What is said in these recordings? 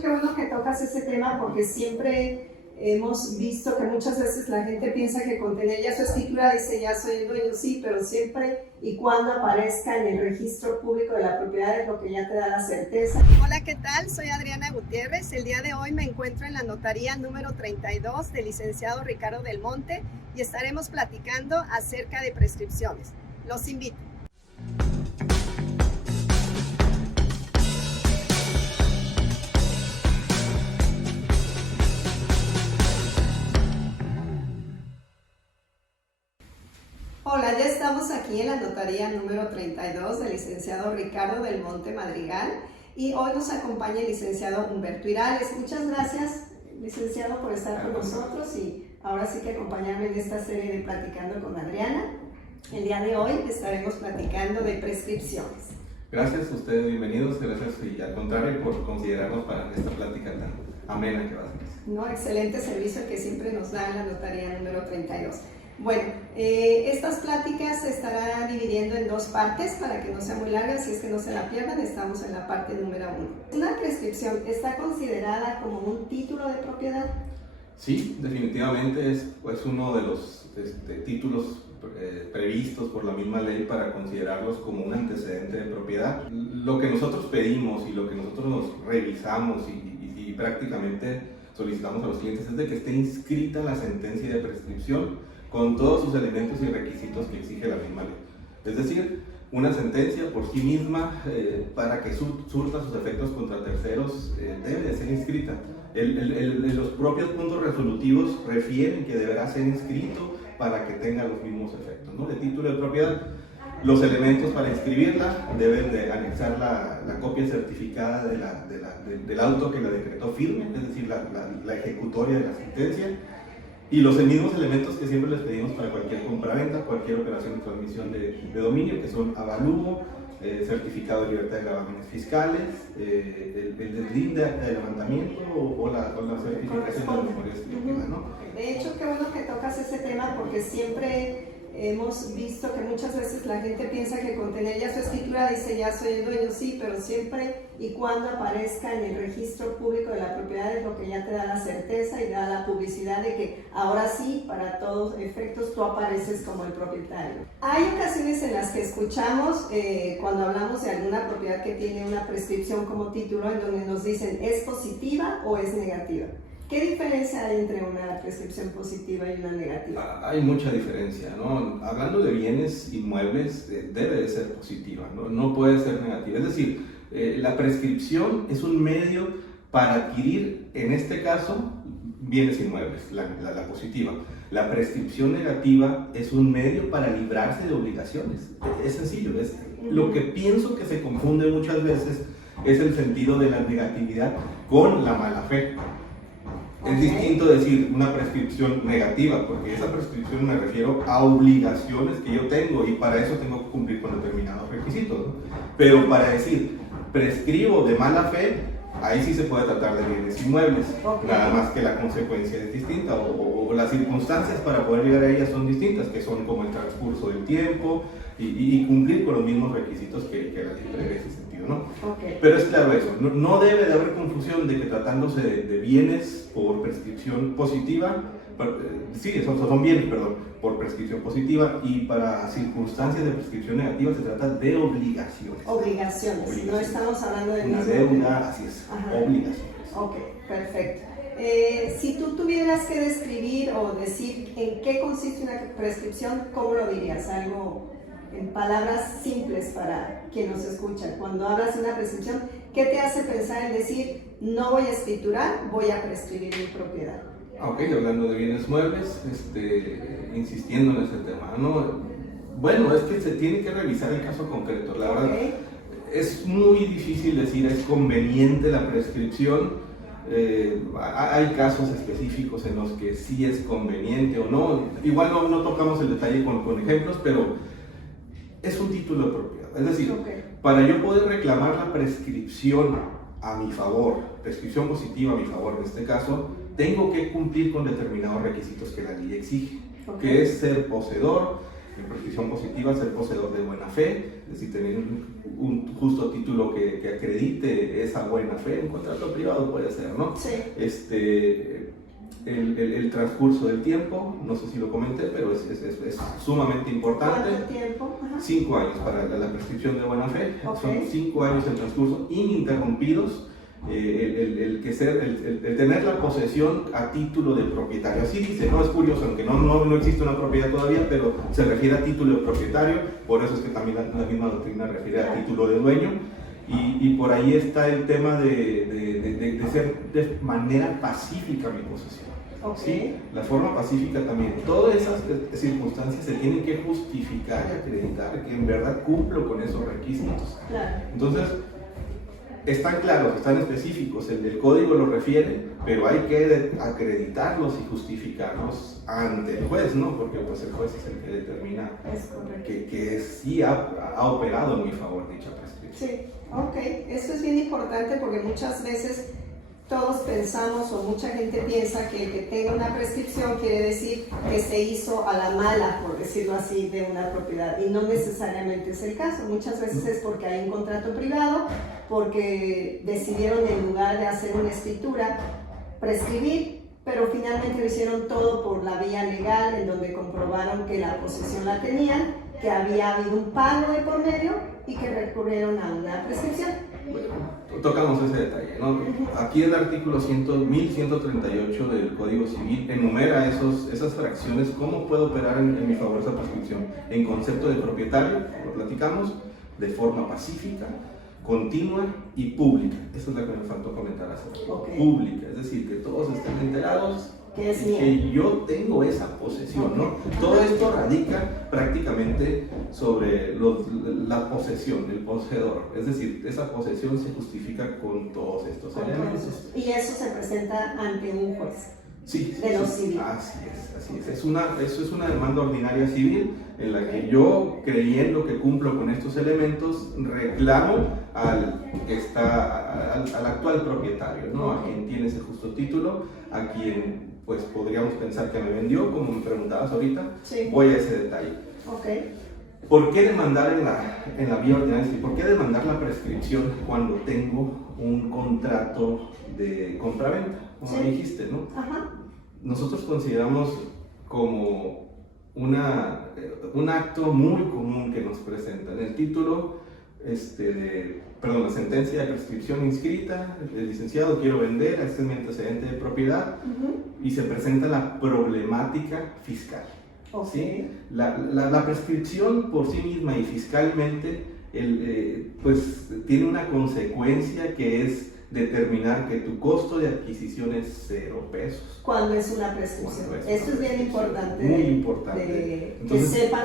Qué bueno que tocas ese tema porque siempre hemos visto que muchas veces la gente piensa que con tener ya su escritura dice ya soy el dueño, sí, pero siempre y cuando aparezca en el registro público de la propiedad es lo que ya te da la certeza. Hola, ¿qué tal? Soy Adriana Gutiérrez. El día de hoy me encuentro en la notaría número 32 del licenciado Ricardo del Monte y estaremos platicando acerca de prescripciones. Los invito. Hola, ya estamos aquí en la notaría número 32 del licenciado Ricardo del Monte Madrigal y hoy nos acompaña el licenciado Humberto Irales. Muchas gracias, licenciado, por estar con nosotros y ahora sí que acompañarme en esta serie de Platicando con Adriana. El día de hoy estaremos platicando de prescripciones. Gracias a ustedes, bienvenidos, gracias y al contrario por considerarnos para esta plática tan amena que va a ser. No, excelente servicio que siempre nos da la notaría número 32. Bueno, estas pláticas se estarán dividiendo en dos partes para que no sea muy larga, si es que no se la pierdan. Estamos en la parte número 1. ¿Una prescripción está considerada como un título de propiedad? Sí, definitivamente es uno de los títulos previstos por la misma ley para considerarlos como un antecedente de propiedad. Lo que nosotros pedimos y lo que nosotros nos revisamos y prácticamente solicitamos a los clientes es de que esté inscrita la sentencia de prescripción con todos sus elementos y requisitos que exige la misma ley. Es decir, una sentencia por sí misma, para que surta sus efectos contra terceros, debe de ser inscrita. Los propios puntos resolutivos refieren que deberá ser inscrito para que tenga los mismos efectos, ¿no? De título de propiedad, los elementos para inscribirla deben de anexar la copia certificada del auto que la decretó firme, es decir, la ejecutoria de la sentencia, y los mismos elementos que siempre les pedimos para cualquier compraventa, cualquier operación de transmisión de dominio, que son avalúo, certificado de libertad de gravámenes fiscales, el deslinde de acta de levantamiento o la certificación de memoria escritura, ¿no? De hecho, qué bueno que tocas ese tema porque siempre hemos visto que muchas veces la gente piensa que con tener ya su escritura dice ya soy el dueño, sí, pero siempre y cuando aparezca en el registro público de la propiedad es lo que ya te da la certeza y da la publicidad de que ahora sí, para todos efectos, tú apareces como el propietario. Hay ocasiones en las que escuchamos cuando hablamos de alguna propiedad que tiene una prescripción como título en donde nos dicen ¿es positiva o es negativa? ¿Qué diferencia hay entre una prescripción positiva y una negativa? Hay mucha diferencia, ¿no? Hablando de bienes inmuebles, debe de ser positiva, ¿no? No puede ser negativa. Es decir, la prescripción es un medio para adquirir, en este caso, bienes inmuebles, la positiva. La prescripción negativa es un medio para librarse de obligaciones. Es sencillo, lo que pienso que se confunde muchas veces es el sentido de la negatividad con la mala fe. Es distinto decir una prescripción negativa, porque esa prescripción me refiero a obligaciones que yo tengo y para eso tengo que cumplir con determinados requisitos, ¿no? Pero para decir prescribo de mala fe, ahí sí se puede tratar de bienes inmuebles, nada más que la consecuencia es distinta o las circunstancias para poder llegar a ellas son distintas, que son como el transcurso del tiempo y cumplir con los mismos requisitos que la ley prevé en ese sentido, ¿no? Pero es claro eso, no debe de haber confusión de que tratándose de bienes por prescripción positiva, sí, son bienes, perdón, por prescripción positiva, y para circunstancias de prescripción negativa se trata de obligaciones. Obligaciones. No estamos hablando de una deuda, así es, obligaciones. Ok, perfecto. Si tú tuvieras que describir o decir en qué consiste una prescripción, ¿cómo lo dirías? Algo en palabras simples para quien nos escucha. Cuando hablas de una prescripción, ¿qué te hace pensar en decir no voy a escriturar, voy a prescribir mi propiedad? Ok, hablando de bienes muebles, insistiendo en ese tema, ¿no? Bueno, es que se tiene que revisar el caso concreto, la verdad. Es muy difícil decir es conveniente la prescripción. Hay casos específicos en los que sí es conveniente o no. Igual no tocamos el detalle con ejemplos, pero es un título de propiedad. Es decir, para yo poder reclamar la prescripción a mi favor, prescripción positiva a mi favor en este caso, tengo que cumplir con determinados requisitos que la ley exige, que es ser poseedor, En prescripción positiva, ser poseedor de buena fe, es decir, tener un justo título que acredite esa buena fe. Un contrato privado puede ser, ¿no? Sí. El transcurso del tiempo, no sé si lo comenté, pero es sumamente importante. ¿Cuánto tiempo? Ajá. 5 años para la prescripción de buena fe. Okay. Son 5 años en transcurso ininterrumpidos. El tener la posesión a título de propietario. Así dice, no es curioso, aunque no existe una propiedad todavía, pero se refiere a título de propietario, por eso es que también la misma doctrina refiere a título de dueño. Y por ahí está el tema de ser de manera pacífica mi posesión. Okay. ¿Sí? La forma pacífica también. Todas esas circunstancias se tienen que justificar y acreditar que en verdad cumplo con esos requisitos. Claro. Entonces, están claros, están específicos, el del código lo refiere, pero hay que acreditarlos y justificarlos ante el juez, ¿no? Porque pues el juez es el que determina que sí ha operado en mi favor dicha prescripción. Sí, ok, esto es bien importante porque muchas veces todos pensamos o mucha gente piensa que el que tenga una prescripción quiere decir que se hizo a la mala, por decirlo así, de una propiedad, y no necesariamente es el caso. Muchas veces es porque hay un contrato privado, porque decidieron en lugar de hacer una escritura prescribir, pero finalmente lo hicieron todo por la vía legal, en donde comprobaron que la posesión la tenían, que había habido un pago de por medio y que recurrieron a una prescripción. Bueno, tocamos ese detalle, ¿no? Aquí el artículo 1138 del Código Civil enumera esas fracciones, cómo puede operar en mi favor esa prescripción. En concepto de propietario, lo platicamos, de forma pacífica, continua y pública. Esa es la que me faltó comentar hace poco. Okay. Pública, es decir, que todos estén enterados que es que yo tengo esa posesión, ¿no? Todo esto radica prácticamente sobre la posesión, el poseedor. Es decir, esa posesión se justifica con todos estos elementos. Y eso se presenta ante un juez. Sí, de lo civil. Así es. Eso es una demanda ordinaria civil en la que yo, creyendo que cumplo con estos elementos, reclamo al actual propietario, ¿no? A quien tiene ese justo título, a quien pues podríamos pensar que me vendió, como me preguntabas ahorita. Sí. Voy a ese detalle. Okay. ¿Por qué demandar en la vía ordinaria civil? ¿Por qué demandar la prescripción cuando tengo un contrato de compraventa? Como sí. dijiste, ¿no? Ajá. Nosotros consideramos como un acto muy común que nos presentan. El título, la sentencia de prescripción inscrita, el licenciado, quiero vender, este es mi antecedente de propiedad, y se presenta la problemática fiscal. Okay. ¿Sí? La prescripción por sí misma y fiscalmente, pues tiene una consecuencia que es determinar que tu costo de adquisición es 0 pesos. Cuando es una prescripción. Esto es bien importante. Muy importante. Entonces, que sepa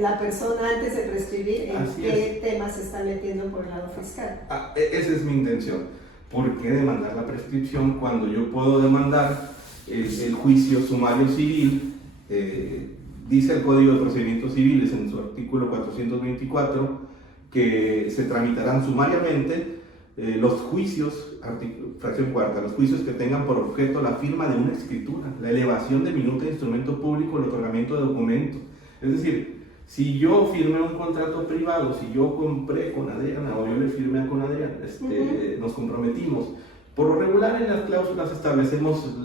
la persona antes de prescribir en qué temas se está metiendo por el lado fiscal. Esa es mi intención. ¿Por qué demandar la prescripción cuando yo puedo demandar el juicio sumario civil? Dice el Código de Procedimientos Civiles en su artículo 424 que se tramitarán sumariamente los juicios, fracción cuarta, los juicios que tengan por objeto la firma de una escritura, la elevación de minuta de instrumento público, el otorgamiento de documento. Es decir, si yo firmé un contrato privado, si yo compré con Adriana o yo le firmé con Adriana, nos comprometimos. Por lo regular en las cláusulas establecemos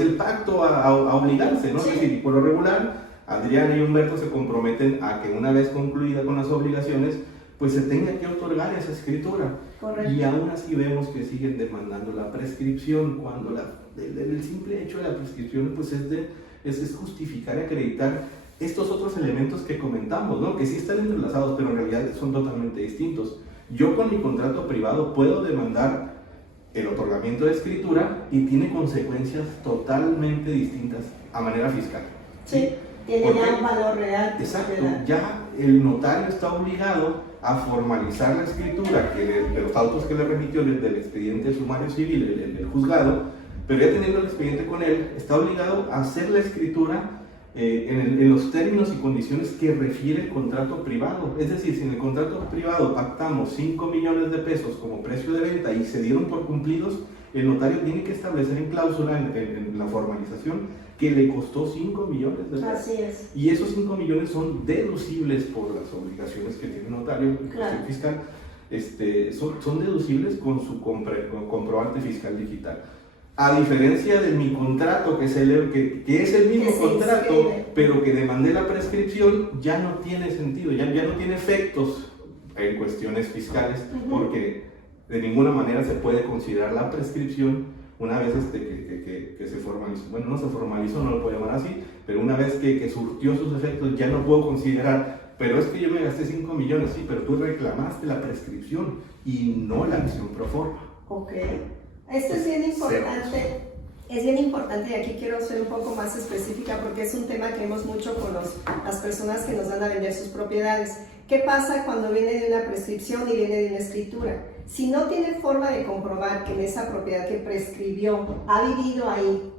el pacto a obligarse, ¿no? Sí. Es decir, por lo regular Adriana y Humberto se comprometen a que una vez concluida con las obligaciones, pues se tenga que otorgar esa escritura. Correcto. Y aún así vemos que siguen demandando la prescripción, cuando el simple hecho de la prescripción pues es justificar y acreditar estos otros elementos que comentamos, ¿no? Que sí están entrelazados, pero en realidad son totalmente distintos. Yo con mi contrato privado puedo demandar el otorgamiento de escritura y tiene consecuencias totalmente distintas a manera fiscal. Sí, tiene ya un valor real. Exacto, ya el notario está obligado a formalizar la escritura de los autos que le remitió del expediente sumario civil, el juzgado, pero ya teniendo el expediente con él, está obligado a hacer la escritura en los términos y condiciones que refiere el contrato privado. Es decir, si en el contrato privado pactamos 5 millones de pesos como precio de venta y se dieron por cumplidos, el notario tiene que establecer en cláusula, en la formalización, que le costó 5 millones de pesos. Así es. Y esos 5 millones son deducibles por las obligaciones que tiene el notario, Claro. fiscal, son deducibles con su comprobante fiscal digital. A diferencia de mi contrato, que es el mismo contrato, pero que demandé la prescripción, ya no tiene sentido, ya no tiene efectos en cuestiones fiscales, porque de ninguna manera se puede considerar la prescripción una vez que se formalizó. Bueno, no se formalizó, no lo puedo llamar así, pero una vez que surtió sus efectos, ya no puedo considerar, pero es que yo me gasté 5 millones, sí, pero tú reclamaste la prescripción y no la acción pro forma. Ok. Esto es bien importante y aquí quiero ser un poco más específica porque es un tema que vemos mucho con las personas que nos van a vender sus propiedades. ¿Qué pasa cuando viene de una prescripción y viene de una escritura? Si no tiene forma de comprobar que en esa propiedad que prescribió ha vivido ahí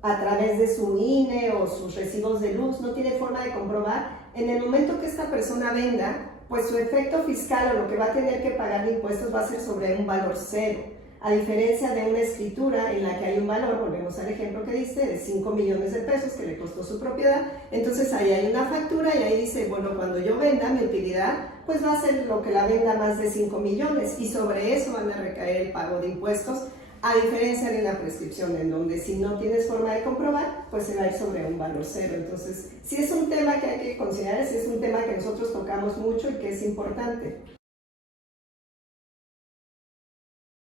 a través de su INE o sus recibos de luz, no tiene forma de comprobar, en el momento que esta persona venda, pues su efecto fiscal o lo que va a tener que pagar de impuestos va a ser sobre un valor cero. A diferencia de una escritura en la que hay un valor, volvemos al ejemplo que diste, de 5 millones de pesos que le costó su propiedad, entonces ahí hay una factura y ahí dice, bueno, cuando yo venda mi utilidad, pues va a ser lo que la venda más de 5 millones y sobre eso van a recaer el pago de impuestos, a diferencia de una prescripción en donde si no tienes forma de comprobar, pues se va a ir sobre un valor cero. Entonces, sí es un tema que hay que considerar, sí es un tema que nosotros tocamos mucho y que es importante.